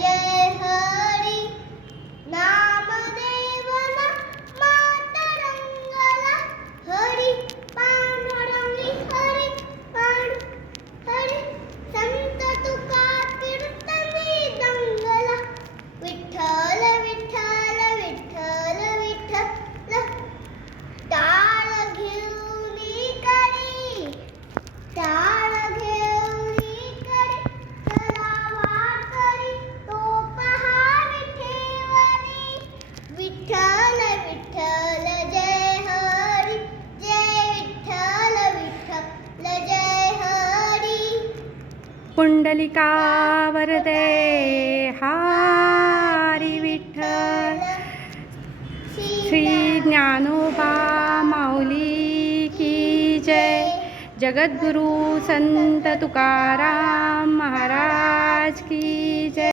जय हरी नामदेवना माता रंगला हरी पांडुरंगी हरी हरी संत तुका कीर्तनी दंगला विठ्ठल विठ्ठल विठ्ठल विठ्ठल टाळ घेऊनी करी टाळ घेऊनी करी चला वारकरी तो पहा विठेवरी विठ्ठल विठ्ठल जय हरी जय विठ्ठल विठ्ठल जय हरी पुंडलिका वरदे हरी विठ्ठल श्री ज्ञानोबा माऊली की जय जगद्गुरु संत तुकाराम महाराज की जय।